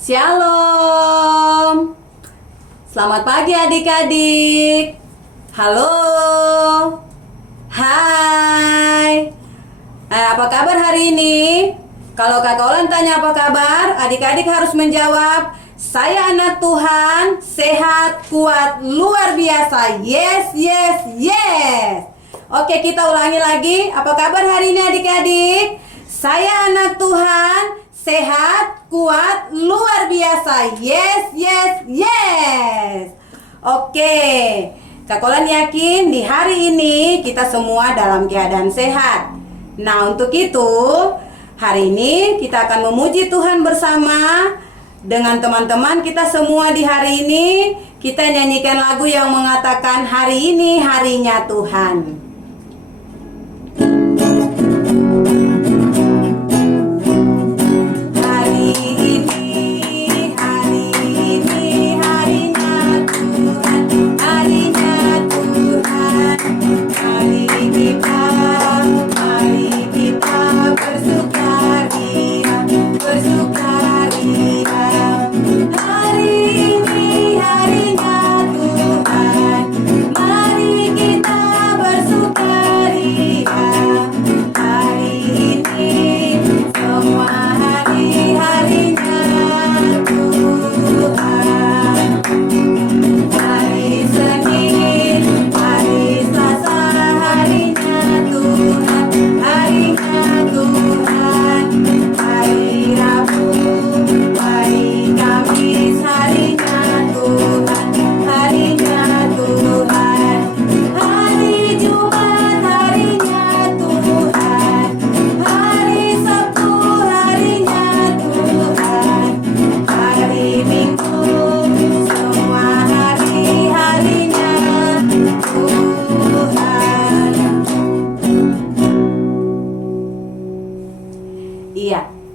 Shalom. Selamat pagi adik-adik. Halo. Hai. Apa kabar hari ini? Kalau Kak Olan tanya apa kabar, adik-adik harus menjawab, saya anak Tuhan, sehat, kuat, luar biasa. Yes, yes, yes. Oke, kita ulangi lagi. Apa kabar hari ini adik-adik? Saya anak Tuhan, sehat, kuat, luar biasa. Yes, yes, yes. Oke, Kak Olan yakin di hari ini kita semua dalam keadaan sehat. Nah, untuk itu hari ini kita akan memuji Tuhan bersama dengan teman-teman kita semua. Di hari ini kita nyanyikan lagu yang mengatakan hari ini harinya Tuhan.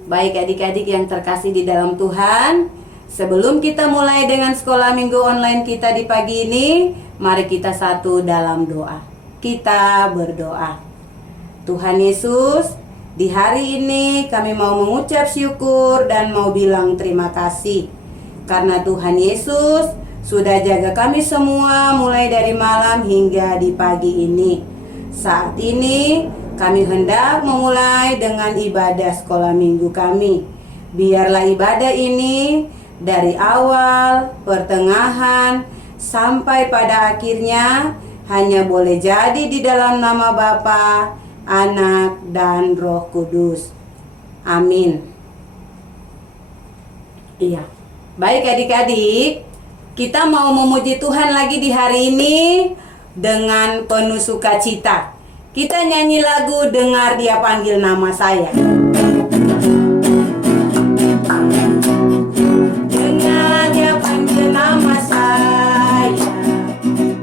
Baik adik-adik yang terkasih di dalam Tuhan, sebelum kita mulai dengan sekolah minggu online kita di pagi ini, mari kita satu dalam doa. Kita berdoa. Tuhan Yesus, di hari ini kami mau mengucap syukur dan mau bilang terima kasih karena Tuhan Yesus sudah jaga kami semua mulai dari malam hingga di pagi ini. Saat ini kami hendak memulai dengan ibadah sekolah minggu kami. Biarlah ibadah ini dari awal, pertengahan, sampai pada akhirnya hanya boleh jadi di dalam nama Bapa, Anak, dan Roh Kudus. Amin. Iya. Baik adik-adik, kita mau memuji Tuhan lagi di hari ini dengan penuh sukacita. Kita nyanyi lagu Dengar Dia Panggil Nama Saya. Dengar Dia panggil nama saya,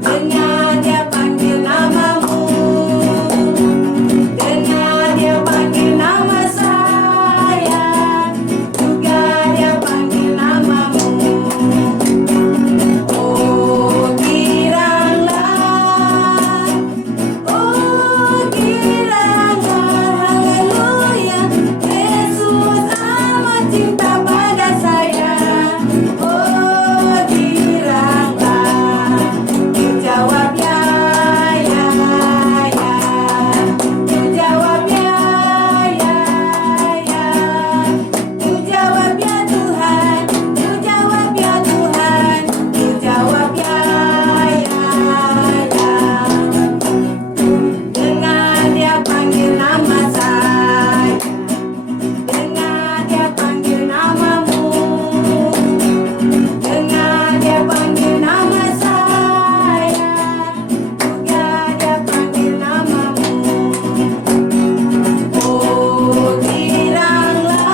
dengar Dia panggil namamu, dengar Dia panggil nama saya, juga Dia panggil namamu. Oh giranglah, oh giranglah, haleluya, Yesus amat cinta pada saya. Oh giranglah, ku jawab ya, ya, ya, ku jawab ya, ya, ya, ku jawab ya Tuhan, ku jawab ya Tuhan, ku jawab ya, ya, ya. Dengar Dia panggil nama saya, dengar Dia panggil namamu, dengar Dia panggil nama saya, juga Dia panggil namamu. Oh giranglah,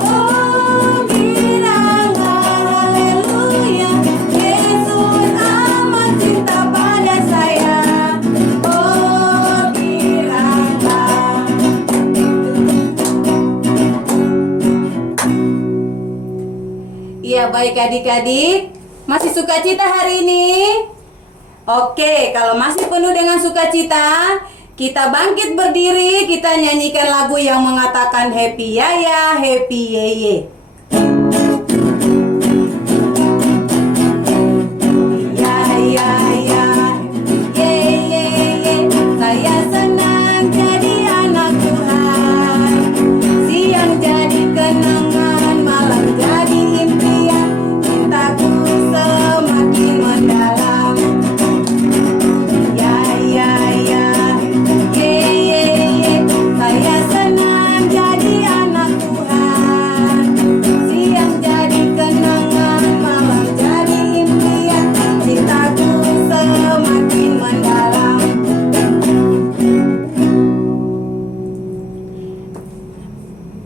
oh giranglah, haleluya, Yesus amat cinta pada saya. Oh giranglah. Iya, baik adik-adik, masih sukacita hari ini? Oke, kalau masih penuh dengan sukacita, kita bangkit berdiri, kita nyanyikan lagu yang mengatakan happy yaya, happy yeye.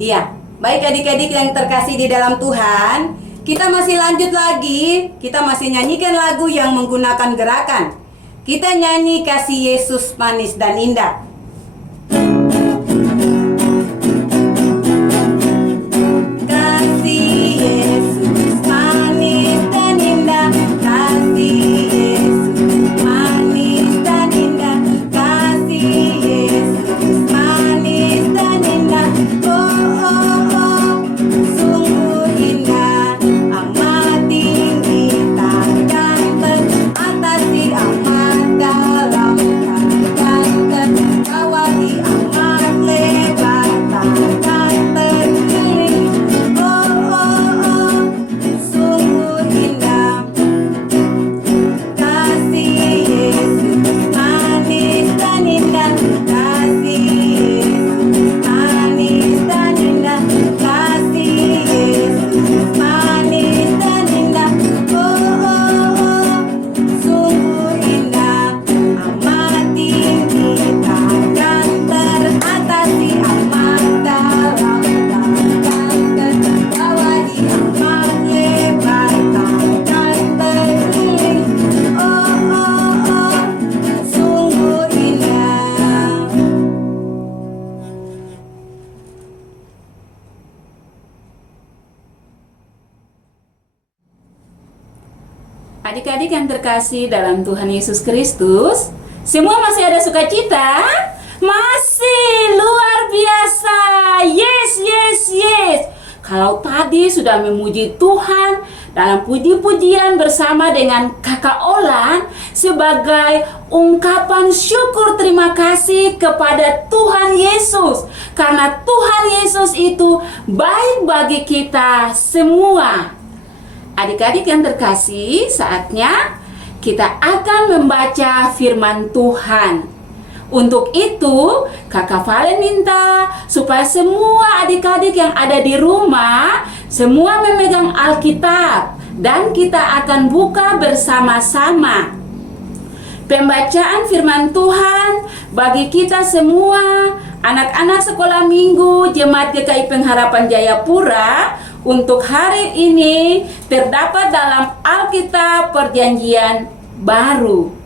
Iya, baik adik-adik yang terkasih di dalam Tuhan, kita masih lanjut lagi. Kita masih nyanyikan lagu yang menggunakan gerakan. Kita nyanyi Kasih Yesus Manis dan Indah. Adik-adik yang terkasih dalam Tuhan Yesus Kristus, semua masih ada sukacita? Masih luar biasa. Yes, yes, yes. Kalau tadi sudah memuji Tuhan dalam puji-pujian bersama dengan Kakak Olan sebagai ungkapan syukur terima kasih kepada Tuhan Yesus, karena Tuhan Yesus itu baik bagi kita semua. Adik-adik yang terkasih, saatnya kita akan membaca firman Tuhan. Untuk itu, Kakak Valen minta supaya semua adik-adik yang ada di rumah semua memegang Alkitab dan kita akan buka bersama-sama. Pembacaan firman Tuhan bagi kita semua, anak-anak sekolah minggu Jemaat GKI Pengharapan Jayapura, untuk hari ini terdapat dalam Alkitab Perjanjian Baru.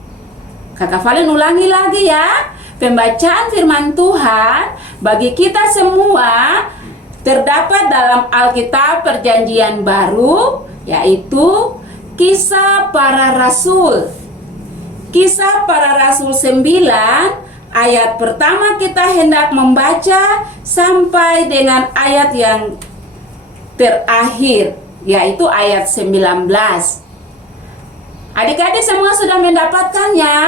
Kakak Valen ulangi lagi ya. Pembacaan firman Tuhan bagi kita semua terdapat dalam Alkitab Perjanjian Baru, yaitu Kisah Para Rasul. Kisah Para Rasul 9, ayat pertama kita hendak membaca sampai dengan ayat yang terakhir, yaitu ayat 19. Adik-adik semua sudah mendapatkannya?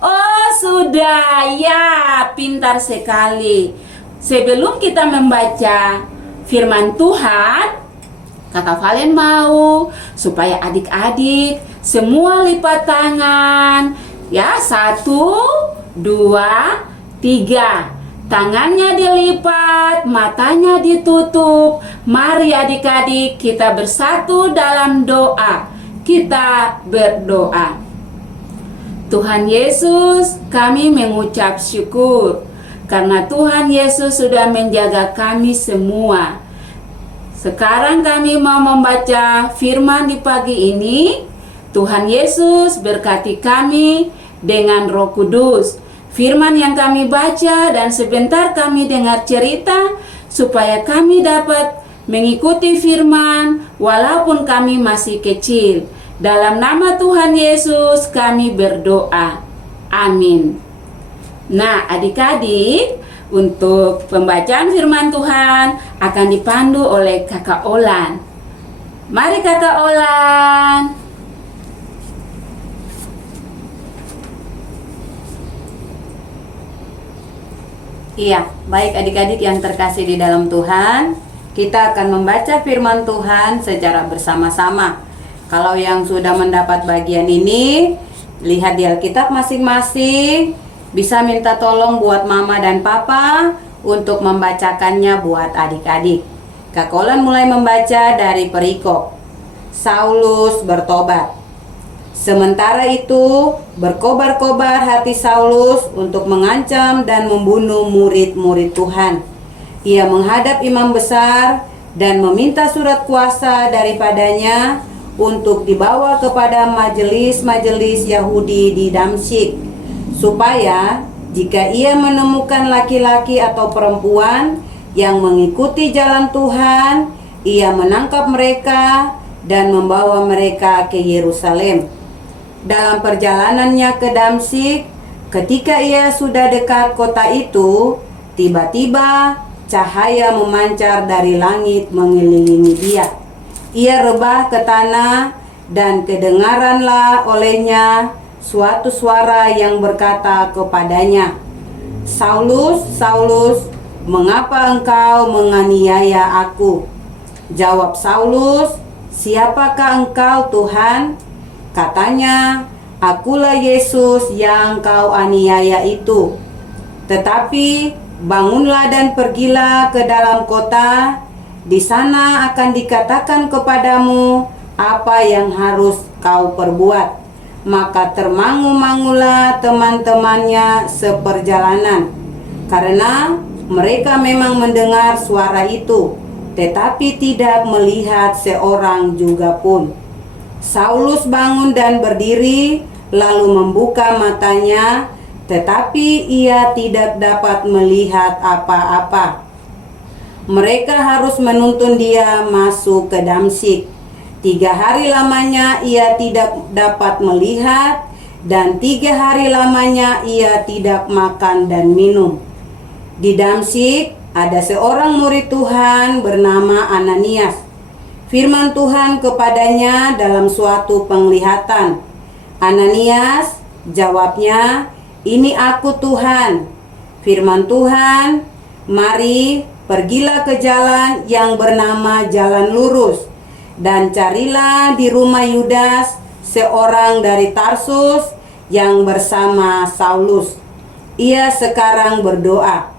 Oh sudah, ya, pintar sekali. Sebelum kita membaca firman Tuhan, Kakak Valen mau supaya adik-adik semua lipat tangan. Ya, 1, 2, 3. Tangannya dilipat, matanya ditutup. Mari adik-adik kita bersatu dalam doa. Kita berdoa. Tuhan Yesus, kami mengucap syukur karena Tuhan Yesus sudah menjaga kami semua. Sekarang kami mau membaca firman di pagi ini. Tuhan Yesus berkati kami dengan Roh Kudus. Firman yang kami baca dan sebentar kami dengar cerita supaya kami dapat mengikuti firman walaupun kami masih kecil. Dalam nama Tuhan Yesus kami berdoa. Amin. Nah, adik-adik, Untuk pembacaan firman Tuhan akan dipandu oleh Kakak Olan. Mari Kakak Olan. Iya, baik adik-adik yang terkasih di dalam Tuhan, kita akan membaca firman Tuhan secara bersama-sama. Kalau yang sudah mendapat bagian ini, lihat di Alkitab masing-masing, bisa minta tolong buat mama dan papa untuk membacakannya buat adik-adik. Kak Olan mulai membaca dari perikop Saulus bertobat. Sementara itu, berkobar-kobar hati Saulus untuk mengancam dan membunuh murid-murid Tuhan. Ia menghadap imam besar dan meminta surat kuasa daripadanya untuk dibawa kepada majelis-majelis Yahudi di Damsyik, supaya jika ia menemukan laki-laki atau perempuan yang mengikuti jalan Tuhan, ia menangkap mereka dan membawa mereka ke Yerusalem. Dalam perjalanannya ke Damsyik, ketika ia sudah dekat kota itu, tiba-tiba cahaya memancar dari langit mengelilingi dia. Ia rebah ke tanah dan kedengaranlah olehnya suatu suara yang berkata kepadanya, "Saulus, Saulus, mengapa engkau menganiaya aku?" Jawab Saulus, "Siapakah engkau, Tuhan?" Katanya, "Akulah Yesus yang kau aniaya itu. Tetapi bangunlah dan pergilah ke dalam kota. Di sana akan dikatakan kepadamu apa yang harus kau perbuat." Maka termangu-mangulah teman-temannya seperjalanan, karena mereka memang mendengar suara itu, tetapi tidak melihat seorang juga pun. Saulus bangun dan berdiri, lalu membuka matanya, tetapi ia tidak dapat melihat apa-apa. Mereka harus menuntun dia masuk ke Damsyik. 3 hari lamanya ia tidak dapat melihat, dan 3 hari lamanya ia tidak makan dan minum. Di Damsyik ada seorang murid Tuhan bernama Ananias. Firman Tuhan kepadanya dalam suatu penglihatan. "Ananias," jawabnya, "Ini aku, Tuhan." Firman Tuhan, "Mari, pergilah ke jalan yang bernama Jalan Lurus, dan carilah di rumah Yudas, seorang dari Tarsus yang bersama Saulus. Ia sekarang berdoa."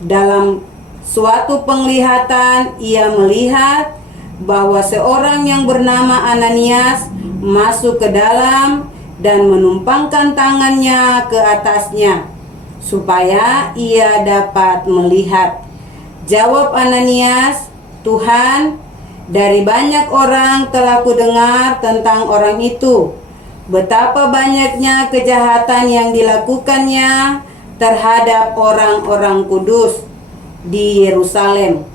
Dalam suatu penglihatan ia melihat bahwa seorang yang bernama Ananias masuk ke dalam dan menumpangkan tangannya ke atasnya, supaya ia dapat melihat. Jawab Ananias, "Tuhan, dari banyak orang telah kudengar tentang orang itu, betapa banyaknya kejahatan yang dilakukannya terhadap orang-orang kudus di Yerusalem.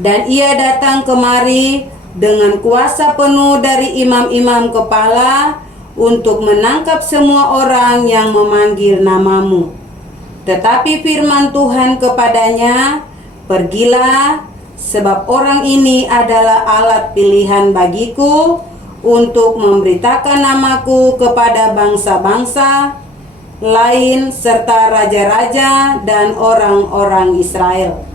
Dan ia datang kemari dengan kuasa penuh dari imam-imam kepala untuk menangkap semua orang yang memanggil namamu. Tetapi firman Tuhan kepadanya, "Pergilah, sebab orang ini adalah alat pilihan bagiku untuk memberitakan namaku kepada bangsa-bangsa lain serta raja-raja dan orang-orang Israel.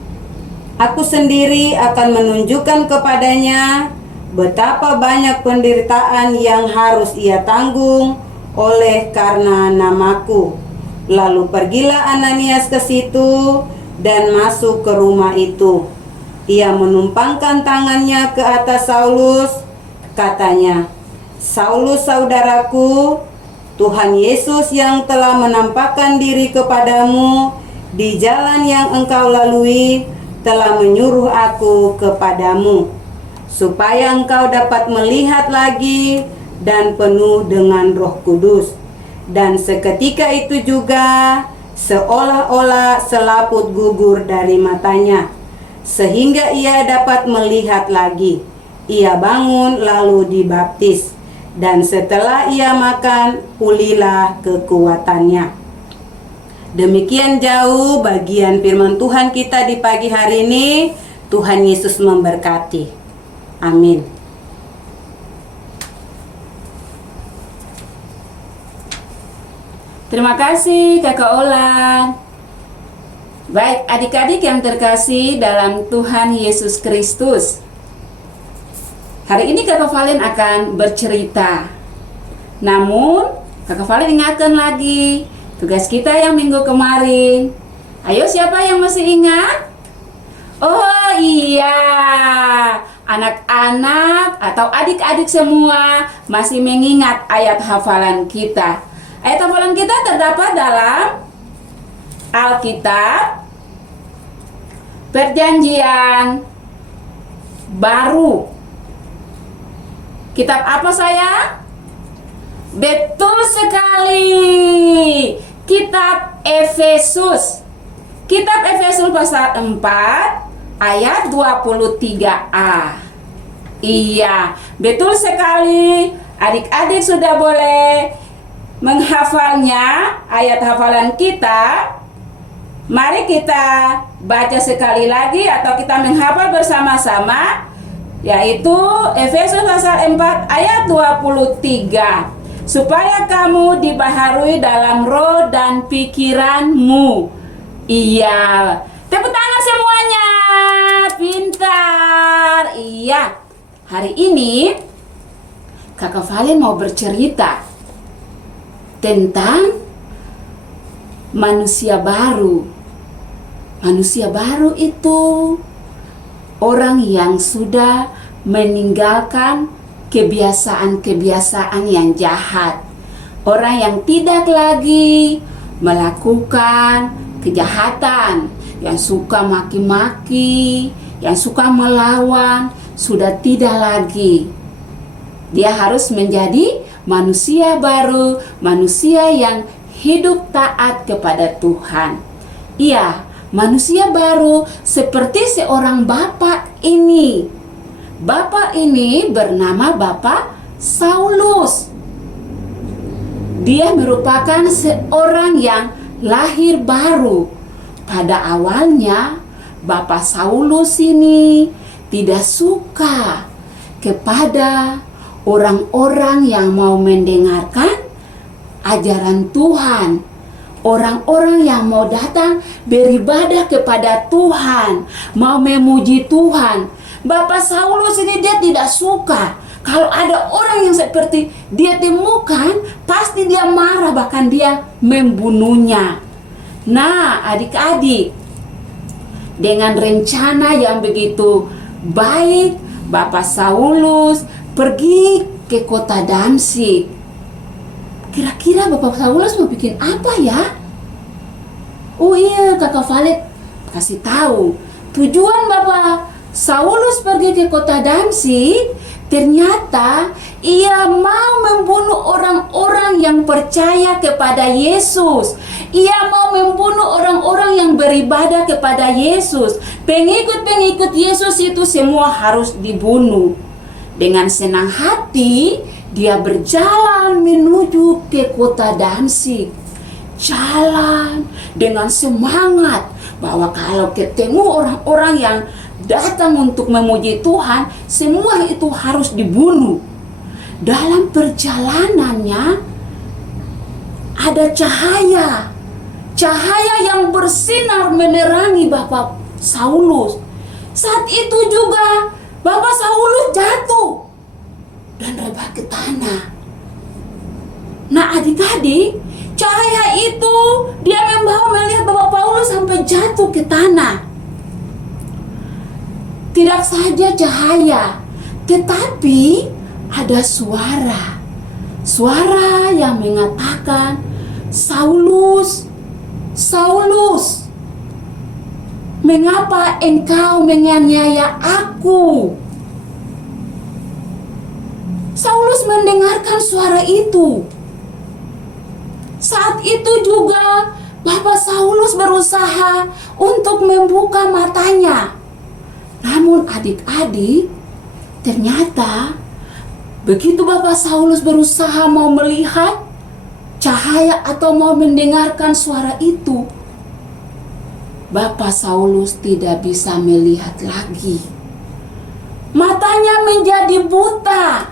Aku sendiri akan menunjukkan kepadanya betapa banyak penderitaan yang harus ia tanggung oleh karena namaku." Lalu pergilah Ananias ke situ dan masuk ke rumah itu. Ia menumpangkan tangannya ke atas Saulus, katanya, "Saulus, saudaraku, Tuhan Yesus yang telah menampakkan diri kepadamu di jalan yang engkau lalui telah menyuruh aku kepadamu, supaya engkau dapat melihat lagi dan penuh dengan Roh Kudus." Dan seketika itu juga seolah-olah selaput gugur dari matanya, sehingga ia dapat melihat lagi. Ia bangun lalu dibaptis, dan setelah ia makan, pulihlah kekuatannya. Demikian jauh bagian firman Tuhan kita di pagi hari ini. Tuhan Yesus memberkati. Amin. Terima kasih Kakak Olan. Baik adik-adik yang terkasih dalam Tuhan Yesus Kristus, hari ini Kakak Valen akan bercerita. Namun Kakak Valen ingatkan lagi tugas kita yang minggu kemarin. Ayo, siapa yang masih ingat? Oh iya, anak-anak atau adik-adik semua masih mengingat ayat hafalan kita. Ayat hafalan kita terdapat dalam Alkitab Perjanjian Baru. Kitab apa sayang? Betul sekali, Kitab Efesus. Kitab Efesus pasal 4 ayat 23a. Iya, betul sekali. Adik-adik sudah boleh menghafalnya ayat hafalan kita. Mari kita baca sekali lagi atau kita menghafal bersama-sama, yaitu Efesus pasal 4 ayat 23. Supaya kamu dibaharui dalam roh dan pikiranmu. Iya, tepuk tangan semuanya. Pintar. Iya, hari ini Kakak Valen mau bercerita tentang manusia baru. Manusia baru itu orang yang sudah meninggalkan kebiasaan-kebiasaan yang jahat. Orang yang tidak lagi melakukan kejahatan, yang suka maki-maki, yang suka melawan, sudah tidak lagi. Dia harus menjadi manusia baru, manusia yang hidup taat kepada Tuhan. Iya, manusia baru seperti seorang bapak ini. Bapak ini bernama Bapak Saulus. Dia merupakan seorang yang lahir baru. Pada awalnya, Bapak Saulus ini tidak suka kepada orang-orang yang mau mendengarkan ajaran Tuhan. Orang-orang yang mau datang beribadah kepada Tuhan, mau memuji Tuhan. Bapak Saulus ini dia tidak suka. Kalau ada orang yang seperti dia temukan, pasti dia marah, bahkan dia membunuhnya. Nah, adik-adik, dengan rencana yang begitu baik, Bapak Saulus pergi ke kota Damsyik. Kira-kira Bapak Saulus mau bikin apa ya? Oh iya, Kakak Valen kasih tahu. Tujuan Bapak Saulus pergi ke kota Damsyik, ternyata ia mau membunuh orang-orang yang percaya kepada Yesus. Ia mau membunuh orang-orang yang beribadah kepada Yesus. Pengikut-pengikut Yesus itu semua harus dibunuh. Dengan senang hati, dia berjalan menuju ke kota Damsyik. Jalan dengan semangat bahwa kalau ketemu orang-orang yang datang untuk memuji Tuhan, semua itu harus dibunuh. Dalam perjalanannya ada cahaya. Cahaya yang bersinar menerangi Bapak Saulus. Saat itu juga Bapak Saulus jatuh dan rebah ke tanah. Nah, adik-adik, cahaya itu dia membawa melihat Bapak Paulus sampai jatuh ke tanah. Tidak saja cahaya, tetapi ada suara. Suara yang mengatakan, Saulus, Saulus, mengapa engkau menganiaya aku? Saulus mendengarkan suara itu. Saat itu juga Bapak Saulus berusaha untuk membuka matanya. Namun adik-adik, ternyata begitu Bapak Saulus berusaha mau melihat, cahaya atau mau mendengarkan suara itu, Bapak Saulus tidak bisa melihat lagi. Matanya menjadi buta.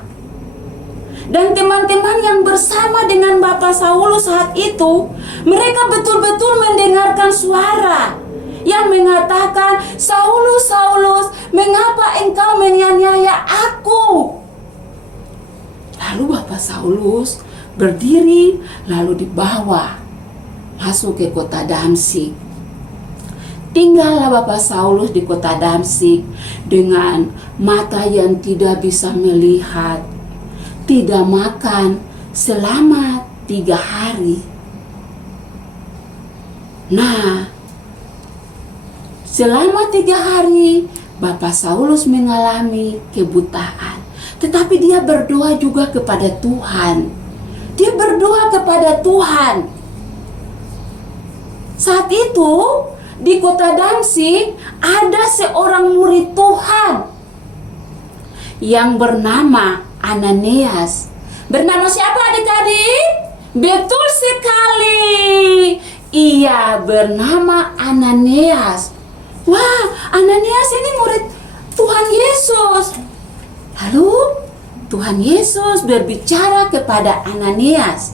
Dan teman-teman yang bersama dengan Bapak Saulus saat itu, mereka betul-betul mendengarkan suara yang mengatakan, "Saulus, Saulus, mengapa engkau menganiaya aku?" Lalu Bapak Saulus berdiri, lalu dibawa masuk ke kota Damsyik. Tinggallah Bapak Saulus di kota Damsyik dengan mata yang tidak bisa melihat, tidak makan selama 3 hari. Nah, selama 3 hari Bapak Saulus mengalami kebutaan. Tetapi dia berdoa juga kepada Tuhan. Dia berdoa kepada Tuhan. Saat itu di kota Damsyik ada seorang murid Tuhan yang bernama Ananias. Bernama siapa adik-adik? Betul sekali. Ia bernama Ananias. Wah, Ananias ini murid Tuhan Yesus. Lalu Tuhan Yesus berbicara kepada Ananias.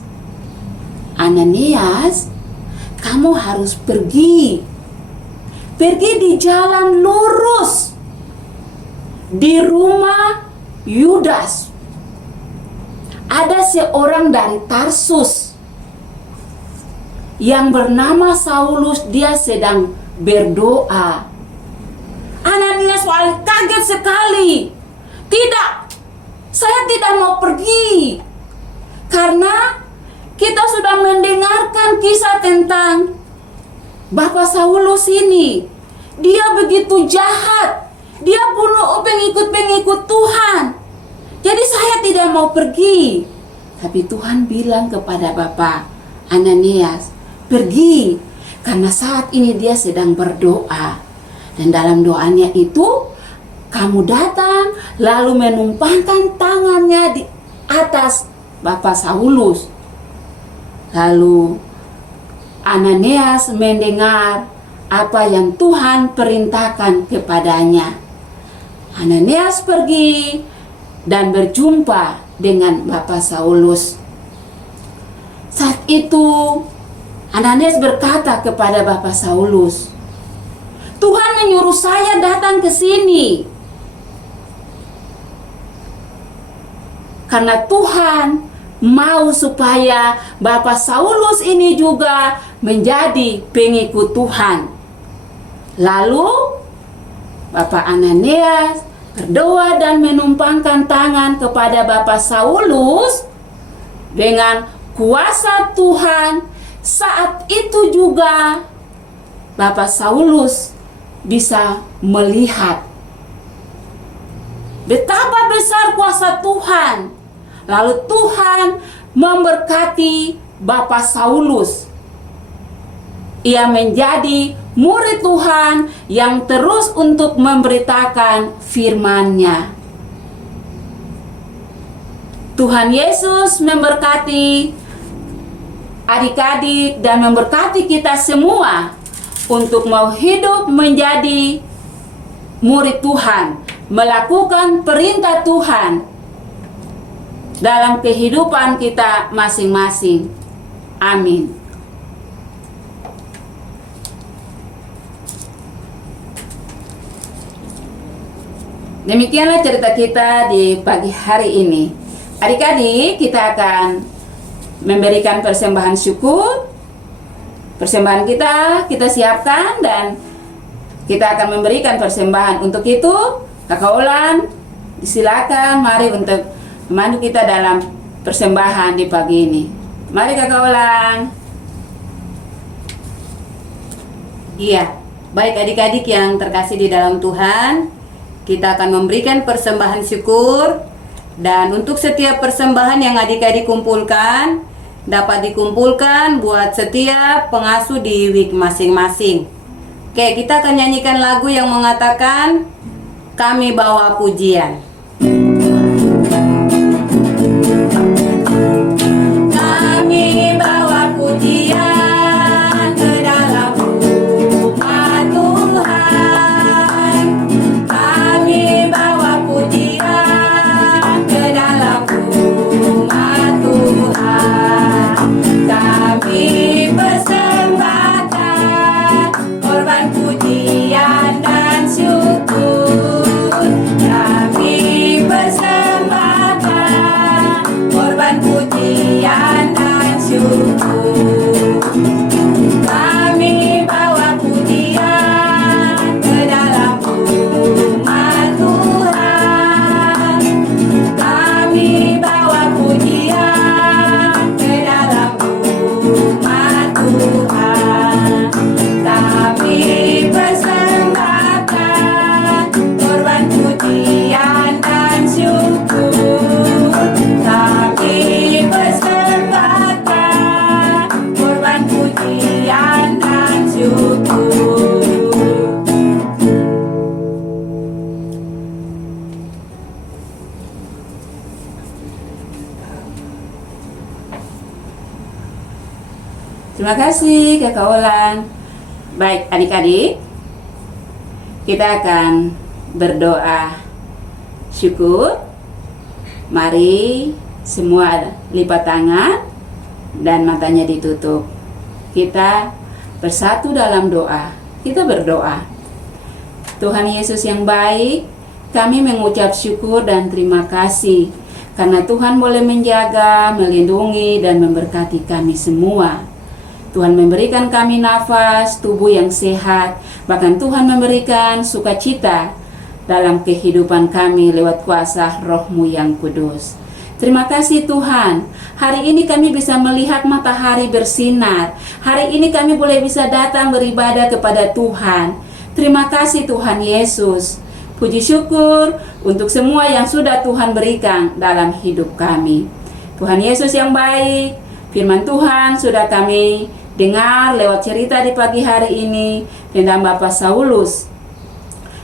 Ananias, kamu harus pergi di jalan lurus di rumah Yudas. Ada seorang dari Tarsus yang bernama Saulus, dia sedang berdoa. Ananias kaget sekali. Tidak, saya tidak mau pergi, karena kita sudah mendengarkan kisah tentang Bapak Saulus ini. Dia begitu jahat, dia bunuh pengikut-pengikut Tuhan. Jadi saya tidak mau pergi. Tapi Tuhan bilang kepada Bapak Ananias, pergi, karena saat ini dia sedang berdoa. Dan dalam doanya itu, kamu datang lalu menumpangkan tangannya di atas Bapak Saulus. Lalu Ananias mendengar apa yang Tuhan perintahkan kepadanya. Ananias pergi dan berjumpa dengan Bapak Saulus. Saat itu Ananias berkata kepada Bapak Saulus, "Tuhan menyuruh saya datang ke sini karena Tuhan mau supaya Bapak Saulus ini juga menjadi pengikut Tuhan." Lalu Bapak Ananias berdoa dan menumpangkan tangan kepada Bapak Saulus. Dengan kuasa Tuhan, saat itu juga Bapak Saulus bisa melihat betapa besar kuasa Tuhan. Lalu Tuhan memberkati Bapak Saulus. Ia menjadi murid Tuhan yang terus untuk memberitakan firman-Nya. Tuhan Yesus memberkati adik-adik dan memberkati kita semua untuk mau hidup menjadi murid Tuhan, melakukan perintah Tuhan dalam kehidupan kita masing-masing. Amin. Demikianlah cerita kita di pagi hari ini. Adik-adik, kita akan memberikan persembahan syukur. Persembahan kita siapkan dan kita akan memberikan persembahan. Untuk itu, Kakak Olan, silakan mari untuk memandu kita dalam persembahan di pagi ini. Mari Kakak Olan. Iya, baik adik-adik yang terkasih di dalam Tuhan, kita akan memberikan persembahan syukur. Dan untuk setiap persembahan yang adik-adik kumpulkan, dapat dikumpulkan buat setiap pengasuh di week masing-masing. Oke, kita akan nyanyikan lagu yang mengatakan, "Kami bawa pujian." Kami Terima kasih Kakak Olan. Baik adik-adik, kita akan berdoa syukur. Mari semua lipat tangan dan matanya ditutup. Kita bersatu dalam doa. Kita berdoa. Tuhan Yesus yang baik, kami mengucap syukur dan terima kasih karena Tuhan boleh menjaga, melindungi, dan memberkati kami semua. Tuhan memberikan kami nafas, tubuh yang sehat, bahkan Tuhan memberikan sukacita dalam kehidupan kami lewat kuasa Roh-Mu yang kudus. Terima kasih Tuhan, hari ini kami bisa melihat matahari bersinar. Hari ini kami boleh bisa datang beribadah kepada Tuhan. Terima kasih Tuhan Yesus. Puji syukur untuk semua yang sudah Tuhan berikan dalam hidup kami. Tuhan Yesus yang baik, firman Tuhan sudah kami dengar lewat cerita di pagi hari ini tentang Bapak Saulus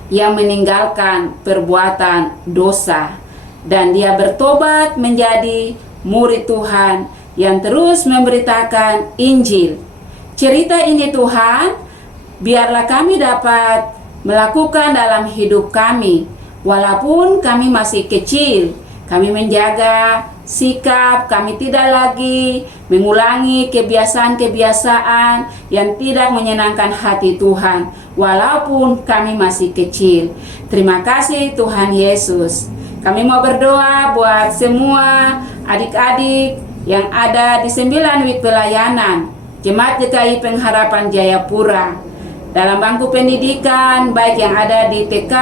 yang meninggalkan perbuatan dosa dan dia bertobat menjadi murid Tuhan yang terus memberitakan Injil. Cerita ini Tuhan, biarlah kami dapat melakukan dalam hidup kami walaupun kami masih kecil. Kami menjaga sikap, kami tidak lagi mengulangi kebiasaan-kebiasaan yang tidak menyenangkan hati Tuhan walaupun kami masih kecil. Terima kasih Tuhan Yesus. Kami mau berdoa buat semua adik-adik yang ada di 9 week pelayanan Jemaat GKI Pengharapan Jayapura dalam bangku pendidikan, baik yang ada di TK,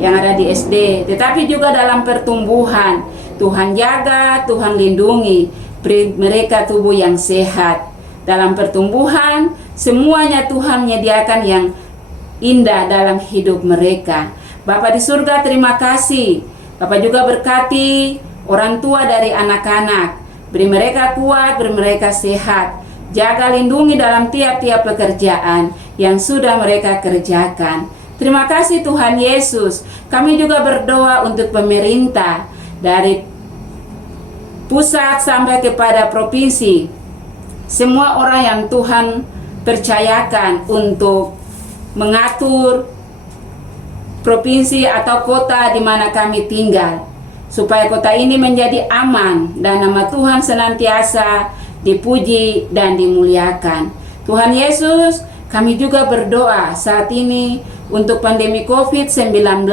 yang ada di SD, tetapi juga dalam pertumbuhan. Tuhan jaga, Tuhan lindungi, beri mereka tubuh yang sehat. Dalam pertumbuhan, semuanya Tuhan menyediakan yang indah dalam hidup mereka. Bapa di surga, terima kasih. Bapak juga berkati orang tua dari anak-anak. Beri mereka kuat, beri mereka sehat. Jaga lindungi dalam tiap-tiap pekerjaan yang sudah mereka kerjakan. Terima kasih Tuhan Yesus. Kami juga berdoa untuk pemerintah dari pusat sampai kepada provinsi. Semua orang yang Tuhan percayakan untuk mengatur provinsi atau kota di mana kami tinggal, supaya kota ini menjadi aman dan nama Tuhan senantiasa dipuji dan dimuliakan. Tuhan Yesus, kami juga berdoa saat ini untuk pandemi COVID-19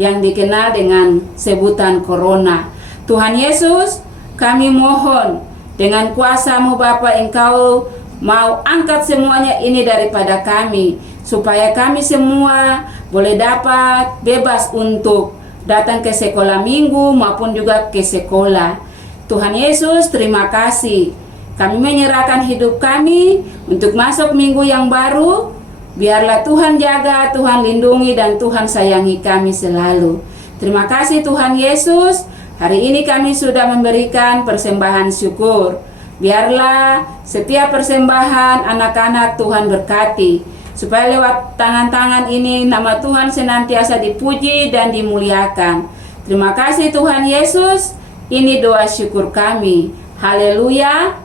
yang dikenal dengan sebutan Corona. Tuhan Yesus, kami mohon dengan kuasa-Mu Bapa, Engkau mau angkat semuanya ini daripada kami, supaya kami semua boleh dapat bebas untuk datang ke sekolah minggu maupun juga ke sekolah. Tuhan Yesus, terima kasih. Kami menyerahkan hidup kami untuk masuk minggu yang baru. Biarlah Tuhan jaga, Tuhan lindungi, dan Tuhan sayangi kami selalu. Terima kasih Tuhan Yesus. Hari ini kami sudah memberikan persembahan syukur. Biarlah setiap persembahan anak-anak Tuhan berkati, supaya lewat tangan-tangan ini nama Tuhan senantiasa dipuji dan dimuliakan. Terima kasih Tuhan Yesus. Ini doa syukur kami. Haleluya.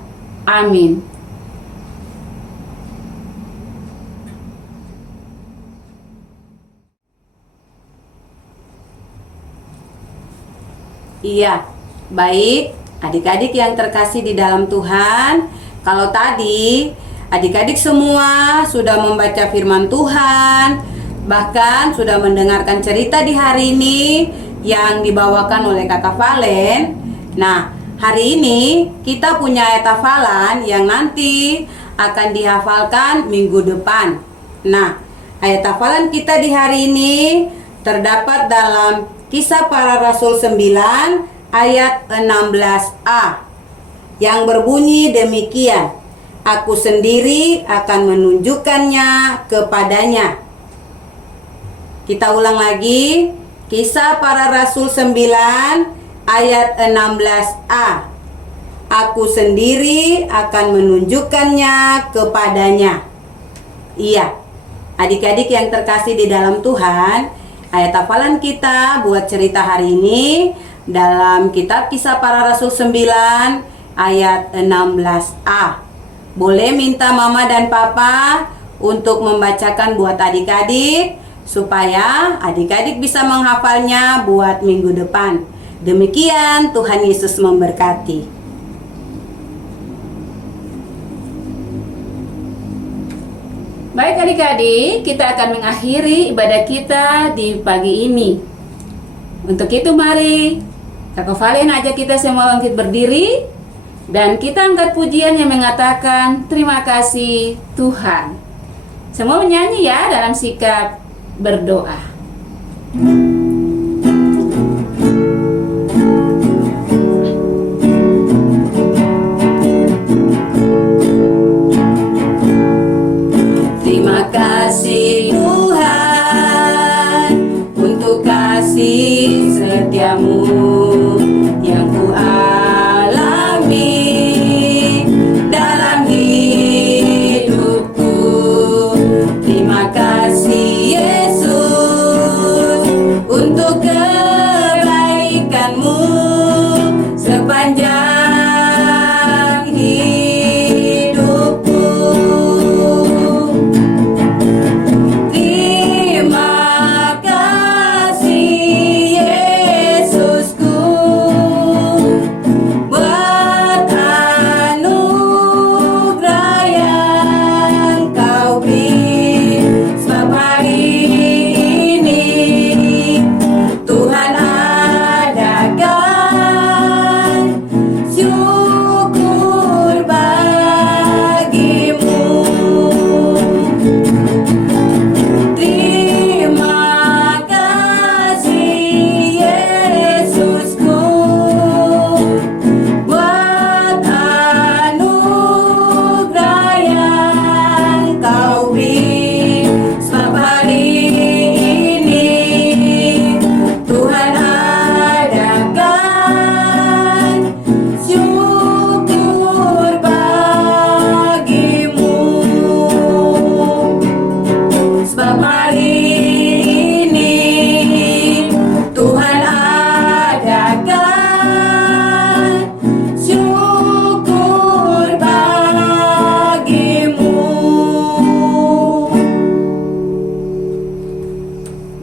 Amin. Iya, baik adik-adik yang terkasih di dalam Tuhan. Kalau tadi adik-adik semua sudah membaca firman Tuhan, bahkan sudah mendengarkan cerita di hari ini yang dibawakan oleh Kakak Valen. Nah, hari ini kita punya ayat hafalan yang nanti akan dihafalkan minggu depan. Nah, ayat hafalan kita di hari ini terdapat dalam Kisah Para Rasul 9 ayat 16a yang berbunyi demikian. Aku sendiri akan menunjukkannya kepadanya. Kita ulang lagi. Kisah Para Rasul 9 ayat 16a. Aku sendiri akan menunjukkannya kepadanya. Iya, adik-adik yang terkasih di dalam Tuhan, ayat hafalan kita buat cerita hari ini dalam kitab Kisah Para Rasul 9 ayat 16a. boleh minta mama dan papa untuk membacakan buat adik-adik supaya adik-adik bisa menghafalnya buat minggu depan. Demikian, Tuhan Yesus memberkati. Baik adik-adik, kita akan mengakhiri ibadah kita di pagi ini. Untuk itu mari Kakak Valen ajak kita semua bangkit berdiri dan kita angkat pujian yang mengatakan terima kasih Tuhan. Semua menyanyi ya dalam sikap berdoa. Terima kasih Tuhan untuk kasih setiamu yang ku alami dalam hidupku. Terima kasih Yesus untuk kebaikanmu sepanjang hidupku. Terima kasih Yesusku buat anugerah yang kau beri. Sebab hari ini Tuhan adakan syukur bagimu. Terima kasih Yesusku buat anugerah yang kau beri. Sebab hari ini Tuhan adakan syukur bagimu. Sebab hari ini Tuhan adakan syukur bagimu.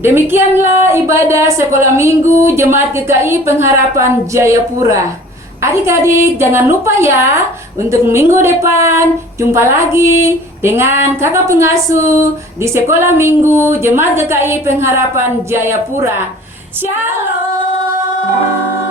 Demikianlah ibadah sekolah minggu Jemaat GKI Pengharapan Jayapura. Adik-adik jangan lupa ya, untuk minggu depan jumpa lagi dengan kakak pengasuh di sekolah minggu Jemaat GKI Pengharapan Jayapura. Shalom.